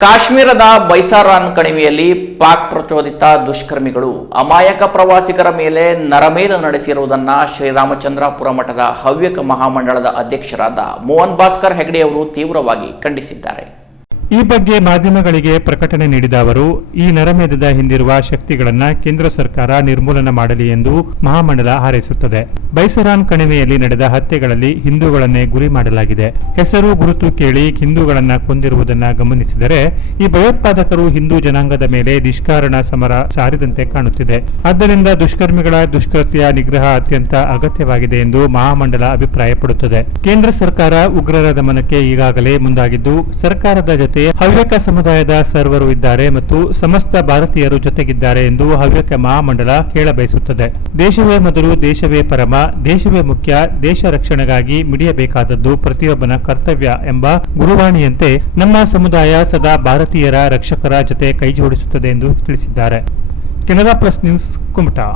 ಕಾಶ್ಮೀರದ ಬೈಸಾರಾನ್ ಕಣಿವೆಯಲ್ಲಿ ಪಾಕ್ ಪ್ರಚೋದಿತ ದುಷ್ಕರ್ಮಿಗಳು ಅಮಾಯಕ ಪ್ರವಾಸಿಗರ ಮೇಲೆ ನರಮೇಧ ನಡೆಸಿರುವುದನ್ನು ಶ್ರೀರಾಮಚಂದ್ರಾಪುರ ಮಠದ ಹವ್ಯಕ ಮಹಾಮಂಡಳದ ಅಧ್ಯಕ್ಷರಾದ ಮೋಹನ್ ಭಾಸ್ಕರ್ ಹೆಗಡೆ ಅವರು ತೀವ್ರವಾಗಿ ಖಂಡಿಸಿದ್ದಾರೆ. ಈ ಬಗ್ಗೆ ಮಾಧ್ಯಮಗಳಿಗೆ ಪ್ರಕಟಣೆ ನೀಡಿದ ಅವರು, ಈ ನರಮೇಧದ ಹಿಂದಿರುವ ಶಕ್ತಿಗಳನ್ನು ಕೇಂದ್ರ ಸರ್ಕಾರ ನಿರ್ಮೂಲನ ಮಾಡಲಿ ಎಂದು ಮಹಾಮಂಡಲ ಹಾರೈಸುತ್ತದೆ. ಬೈಸರಾನ್ ಕಣಿವೆಯಲ್ಲಿ ನಡೆದ ಹತ್ಯೆಗಳಲ್ಲಿ ಹಿಂದೂಗಳನ್ನೇ ಗುರಿ ಮಾಡಲಾಗಿದೆ. ಹೆಸರು ಗುರುತು ಕೇಳಿ ಹಿಂದೂಗಳನ್ನ ಕೊಂದಿರುವುದನ್ನು ಗಮನಿಸಿದರೆ ಈ ಭಯೋತ್ಪಾದಕರು ಹಿಂದೂ ಜನಾಂಗದ ಮೇಲೆ ನಿಷ್ಕಾರಣ ಸಮರ ಸಾರಿದಂತೆ ಕಾಣುತ್ತಿದೆ. ಆದ್ದರಿಂದ ದುಷ್ಕರ್ಮಿಗಳ ದುಷ್ಕೃತ್ಯ ನಿಗ್ರಹ ಅತ್ಯಂತ ಅಗತ್ಯವಾಗಿದೆ ಎಂದು ಮಹಾಮಂಡಲ ಅಭಿಪ್ರಾಯಪಡುತ್ತದೆ. ಕೇಂದ್ರ ಸರ್ಕಾರ ಉಗ್ರರ ದಮನಕ್ಕೆ ಈಗಾಗಲೇ ಮುಂದಾಗಿದ್ದು, ಸರ್ಕಾರದ ಜೊತೆ ಹವ್ಯಕ ಸಮುದಾಯದ ಸರ್ವರು ಇದ್ದಾರೆ ಮತ್ತು ಸಮಸ್ತ ಭಾರತೀಯರು ಜೊತೆಗಿದ್ದಾರೆ ಎಂದು ಹವ್ಯಕ ಮಹಾಮಂಡಲ ಹೇಳಬಯಸುತ್ತದೆ. ದೇಶವೇ ಮೊದಲು, ದೇಶವೇ ಪರಮ, ದೇಶವೇ ಮುಖ್ಯ, ದೇಶ ರಕ್ಷಣೆಗಾಗಿ ಮಿಡಿಯಬೇಕಾದದ್ದು ಪ್ರತಿಯೊಬ್ಬನ ಕರ್ತವ್ಯ ಎಂಬ ಗುರುವಾಣಿಯಂತೆ ನಮ್ಮ ಸಮುದಾಯ ಸದಾ ಭಾರತೀಯರ ರಕ್ಷಕರ ಜೊತೆ ಕೈಜೋಡಿಸುತ್ತದೆ ಎಂದು ತಿಳಿಸಿದ್ದಾರೆ. Canara plus news, Kumta.